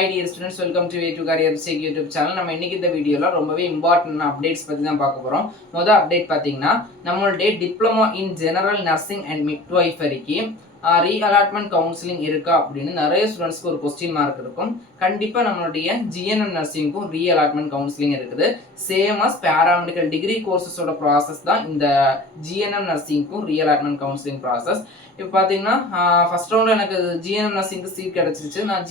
Hi dear students, welcome to Way to Career Check YouTube channel. நம்ம இன்னைக்கு இந்த வீடியோல ரொம்பவே இம்பார்ட்டன்ட் அப்டேட்ஸ் பத்தி தான் பார்க்க போறோம். முதல் அப்டேட் பாத்தீங்கன்னா நம்மளுடைய diploma in general nursing and மிட்வைஃபரிக்கு ரீஅலாட்மெண்ட் கவுன்சிலிங் இருக்கா அப்படின்னு நிறைய ஸ்டூடெண்ட்ஸ்க்கு ஒரு கொஸ்டின் மார்க் இருக்கும். கண்டிப்பா நம்மளுடைய ஜிஎன்எம் நர்சிங்க்கும் ரீஅலாட்மெண்ட் கவுன்சிலிங் இருக்குது. சேம் அஸ் பேராமெடிக்கல் டிகிரி கோர்சஸோட ப்ராசஸ் தான் இந்த ஜிஎன்எம் நர்சிங்க்கும் ரீஅலாட்மெண்ட் கவுன்சிலிங் ப்ராசஸ். இப்போ பார்த்தீங்கன்னா ஃபர்ஸ்ட் ரவுண்ட் எனக்கு ஜிஎன்எம் நர்சிங்க்கு சீட் கிடச்சிருச்சு. நான்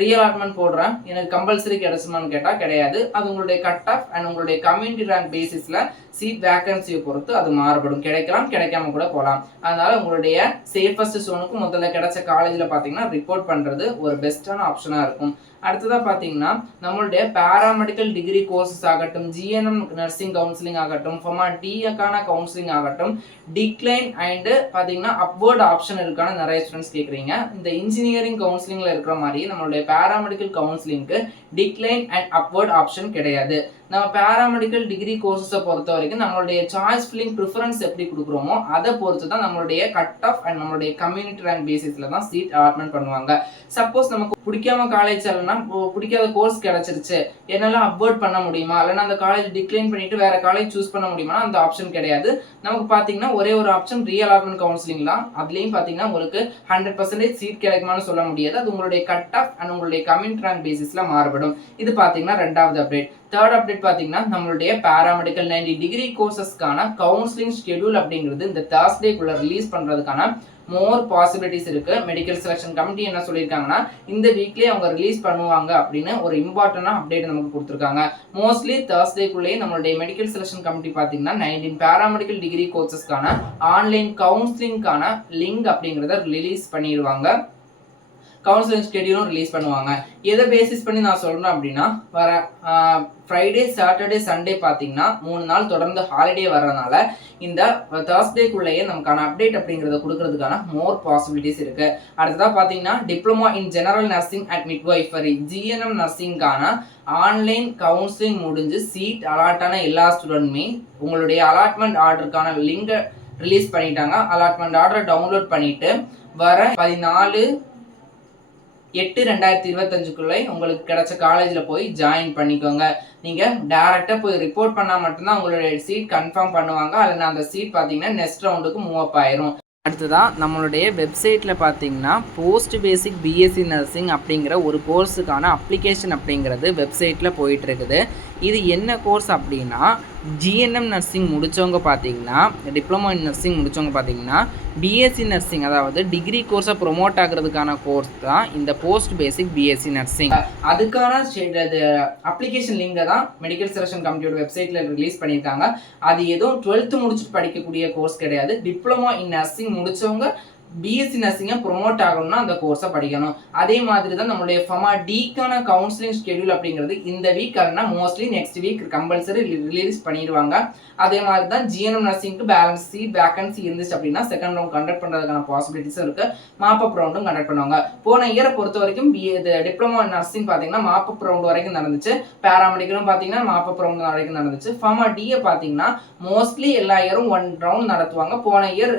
ரீஅலாட்மெண்ட் போடுறேன், எனக்கு கம்பல்சரி கிடைச்சுமான்னு கேட்டால் கிடையாது. அது உங்களுடைய கட் ஆஃப் அண்ட் உங்களுடைய கம்யூனிட்டி ரேங்க் பேசிஸில் சீட் வேகன்சியை பொறுத்து அது மாறுபடும். கிடைக்கலாம், கிடைக்காம கூட போகலாம். அதனால உங்களுடைய சேஃபஸ்ட் ஜோனுக்கு முதல்ல கிடைச்ச காலேஜில் பார்த்தீங்கன்னா ரிப்போர்ட் பண்ணுறது ஒரு பெஸ்ட்டான ஆப்ஷனாக இருக்கும். அடுத்ததாக பார்த்தீங்கன்னா நம்மளுடைய பேராமெடிக்கல் டிகிரி கோர்சஸ் ஆகட்டும், ஜிஎன்எம் நர்சிங் கவுன்சிலிங் ஆகட்டும், ஃபார்மா டிக்கான கவுன்சிலிங் ஆகட்டும், டிக்ளைன் அண்டு பார்த்தீங்கன்னா அப்வர்ட் ஆப்ஷன் இருக்கான நிறைய ஸ்டூடெண்ட்ஸ் கேட்குறீங்க. இந்த இன்ஜினியரிங் கவுன்சிலிங்கில் இருக்கிற மாதிரி நம்மளுடைய பேராமெடிக்கல் கவுன்சிலிங்க்கு டிக்ளைன் அண்ட் அப்வர்ட் ஆப்ஷன் கிடையாது. நம்ம பேராமெடிக்கல் டிகிரி கோர்சஸை பொறுத்த வரைக்கும் நம்மளுடைய சாய்ஸ் ஃபில்லிங் ப்ரிஃபரன்ஸ் எப்படி கொடுக்குறோமோ அதை பொறுத்து தான் நம்மளுடைய கட் ஆஃப் அண்ட் நம்மளுடைய கம்யூனிட்டி ரேங்க் பேசிஸில் தான் சீட் அலாட்மெண்ட் பண்ணுவாங்க. சப்போஸ் நமக்கு பிடிக்காம காலேஜ் இல்லைன்னா பிடிக்காத கோர்ஸ் கிடைச்சிருச்சு, என்னால் அப்வர்ட் பண்ண முடியுமா, இல்லைன்னா அந்த காலேஜ் டிக்ளைன் பண்ணிட்டு வேற காலேஜ் சூஸ் பண்ண முடியுமா, அந்த ஆப்ஷன் கிடையாது. நமக்கு பார்த்தீங்கன்னா ஒரே ஒரு ஆப்ஷன் ரீஅலாட்மெண்ட் கவுன்சிலிங் தான். அதுலேயும் பார்த்தீங்கன்னா உங்களுக்கு 100% சீட் கிடைக்குமான்னு சொல்ல முடியாது. அது உங்களுடைய கட் ஆஃப் அண்ட் உங்களுடைய கம்யூனிட்டி ரேங்க் பேசிஸில் மாறுபடும். இது பார்த்தீங்கன்னா ரெண்டாவது அப்டேட். தேர்ட் அப்டேட் பார்த்தீங்கன்னா நம்மளுடைய பேராமெடிக்கல் 90 டிகிரி கோர்சஸ்க்கான கவுன்சிலிங் ஷெட்யூல் அப்படிங்கிறது இந்த தேர்ஸ்டேக்குள்ள ரிலீஸ் பண்ணுறதுக்கான மோர் பாசிபிலிட்டிஸ் இருக்கு. மெடிக்கல் செலெக்ஷன் கமிட்டி என்ன சொல்லியிருக்காங்கன்னா இந்த வீக்லேயே அவங்க ரிலீஸ் பண்ணுவாங்க அப்படின்னு ஒரு இம்பார்ட்டன்டான அப்டேட் நமக்கு கொடுத்துருக்காங்க. மோஸ்ட்லி தேர்ஸ்டேக்குள்ளேயே நம்மளுடைய மெடிக்கல் செலெக்ஷன் கமிட்டி பார்த்தீங்கன்னா 19 பேராமெடிக்கல் டிகிரி கோர்சஸ்க்கான ஆன்லைன் கவுன்சிலிங்கான லிங்க் அப்படிங்கிறத ரிலீஸ் பண்ணிடுவாங்க. கவுன்சிலிங் ஸ்கெடியூலும் ரிலீஸ் பண்ணுவாங்க. எதை பேசிஸ் பண்ணி நான் சொல்கிறேன் அப்படின்னா, வர ஃப்ரைடே, சாட்டர்டே, சண்டே பார்த்தீங்கன்னா 3 நாள் தொடர்ந்து ஹாலிடே வர்றதுனால இந்த தேர்ஸ்டேக்குள்ளேயே நமக்கான அப்டேட் அப்படிங்கிறத கொடுக்கறதுக்கான மோர் பாசிபிலிட்டிஸ் இருக்குது. அடுத்ததாக பார்த்தீங்கன்னா diploma in general nursing and midwifery GNM நர்சிங்கான ஆன்லைன் கவுன்சிலிங் முடிஞ்சு சீட் அலாட்டான எல்லா ஸ்டூடெண்ட்டுமே உங்களுடைய அலாட்மெண்ட் ஆர்டருக்கான லிங்கை ரிலீஸ் பண்ணிட்டாங்க. அலாட்மெண்ட் ஆர்டரை டவுன்லோட் பண்ணிட்டு வர 14/8/2025 உங்களுக்கு கிடைச்ச காலேஜில் போய் ஜாயின் பண்ணிக்கோங்க. நீங்கள் டேரெக்டாக போய் ரிப்போர்ட் பண்ணால் மட்டும்தான் உங்களுடைய சீட் கன்ஃபார்ம் பண்ணுவாங்க. அல்லனா அந்த சீட் பார்த்தீங்கன்னா நெக்ஸ்ட் ரவுண்டுக்கு மூவ் அப் ஆயிரும். அடுத்ததாக நம்மளுடைய வெப்சைட்டில் பார்த்தீங்கன்னா போஸ்ட் பேசிக் பிஎஸ்சி நர்சிங் அப்படிங்கிற ஒரு கோர்ஸுக்கான அப்ளிகேஷன் அப்படிங்கிறது வெப்சைட்டில் போயிட்டுருக்குது. இது என்ன கோர்ஸ் அப்படின்னா, ஜிஎன்எம் நர்சிங் முடித்தவங்க பார்த்தீங்கன்னா, டிப்ளமோ இன் நர்சிங் முடித்தவங்க பார்த்தீங்கன்னா பிஎஸ்சி நர்சிங் அதாவது டிகிரி கோர்ஸை ப்ரொமோட் ஆகிறதுக்கான கோர்ஸ் தான் இந்த போஸ்ட் பேசிக் பிஎஸ்சி நர்சிங். அதுக்கான அப்ளிகேஷன் லிங்கை தான் மெடிக்கல் செலெக்ஷன் கமிட்டியோட வெப்சைட்டில் ரிலீஸ் பண்ணியிருக்காங்க. அது எதுவும் 12th முடிச்சுட்டு படிக்கக்கூடிய கோர்ஸ் கிடையாது. டிப்ளமோ இன் நர்சிங் முடித்தவங்க பிஎஸ்சி நர்சிங்கை ப்ரொமோட் ஆகணும்னா அந்த கோர்ஸை படிக்கணும். அதே மாதிரி தான் நம்மளுடைய ஃபார்மா டிக்கான கவுன்சிலிங் ஷெட்யூல் அப்படிங்கிறது இந்த வீக் இல்லைனா mostly next week compulsory release பண்ணிடுவாங்க. அதே மாதிரி தான் ஜிஎன்எம் நர்சிங்க்கு பேலன்ஸ் சீட் வேகன்சி இருந்துச்சு அப்படின்னா செகண்ட் ரவுண்ட் கண்டக்ட் பண்ணுறதுக்கான பாசிபிலிட்டிஸும் இருக்குது. மாப்பப் ரவுண்டும் கண்டக்ட் பண்ணுவாங்க. போன இயரை பொறுத்த வரைக்கும் டிப்ளமோ நர்சிங் பார்த்தீங்கன்னா மாப்பப் ரவுண்ட் வரைக்கும் நடந்துச்சு. பேராமெடிக்கலும் பார்த்தீங்கன்னா மாப்பப் ரவுண்ட் வரைக்கும் நடந்துச்சு. ஃபார்மா டியை பார்த்தீங்கன்னா மோஸ்ட்லி எல்லா இயரும் 1 ரவுண்ட் நடத்துவாங்க. போன இயர்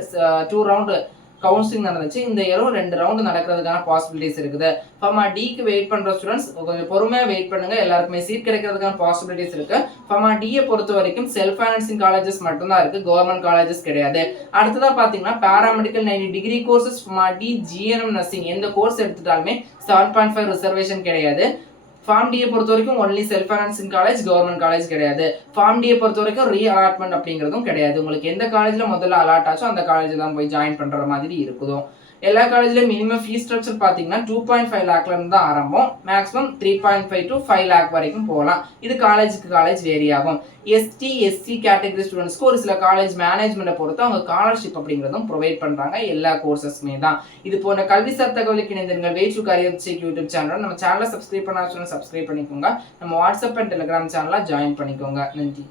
2 ரவுண்டு கவுன்சிலிங் நடந்துச்சு. இந்த இயரும் 2 ரவுண்டு நடக்கிறதுக்கான பாசிபிலிட்டிஸ் இருக்குது. ஃபார்மா டிக்கு வெயிட் பண்ணுற ஸ்டூடெண்ட்ஸ் கொஞ்சம் பொறுமையாக வெயிட் பண்ணுங்க. எல்லாருக்குமே சீட் கிடைக்கிறதுக்கான பாசிபிலிட்டிஸ் இருக்கு. ஃபார்மா டியை பொறுத்த வரைக்கும் செல்ஃப் ஃபைனான்சிங் காலேஜஸ் மட்டும்தான் இருக்கு, கவர்மெண்ட் காலேஜஸ் கிடையாது. அடுத்ததாக பார்த்தீங்கன்னா paramedical 90 degree courses pharma D GNM nursing எந்த கோர்ஸ் எடுத்துட்டாலுமே 7.5 ரிசர்வேஷன் கிடையாது. ஃபார்ம் டியை பொறுத்த வரைக்கும் only self financing college, government college கிடையாது. ஃபார்ம் டியை பொறுத்த வரைக்கும் ரீஅலாட்மெண்ட் அப்படிங்கிறதும் கிடையாது. உங்களுக்கு எந்த காலேஜில் முதல்ல அலாட் ஆச்சோ அந்த காலேஜில் தான் போய் ஜாயின் பண்ணுற மாதிரி இருக்குதோ. எல்லா காலேஜ்லையும் மினிமம் ஃபீஸ் ஸ்ட்ரக்சர் பார்த்தீங்கன்னா 2.5 லேக்லேருந்து தான் ஆரம்பம். மேக்ஸிமம் 3.5 to 5 லேக் வரைக்கும் போகலாம். இது காலேஜுக்கு காலேஜ் வேரி ஆகும். எஸ்டி எஸ்சி கேட்டகரி ஸ்டூடெண்ட்ஸ்க்கு ஒரு சில காலேஜ் மேனேஜ்மெண்ட்டை பொறுத்து அவங்க ஸ்காலர்ஷிப் அப்படிங்கிறதும் ப்ரொவைட் பண்ணுறாங்க. எல்லா கோர்சஸ்மே தான். இது போன்ற கல்விசார் தகவலுக்கு இணைந்திருங்கள். Way to career check YouTube channel. நம்ம சேனலை சப்ஸ்கிரைப் பண்ணாச்சுன்னா சப்ஸ்கிரைப் பண்ணிக்கோங்க. நம்ம வாட்ஸ்அப் அண்ட் டெலிகிராம் சேனலாக ஜாயின் பண்ணிக்கோங்க. நன்றி.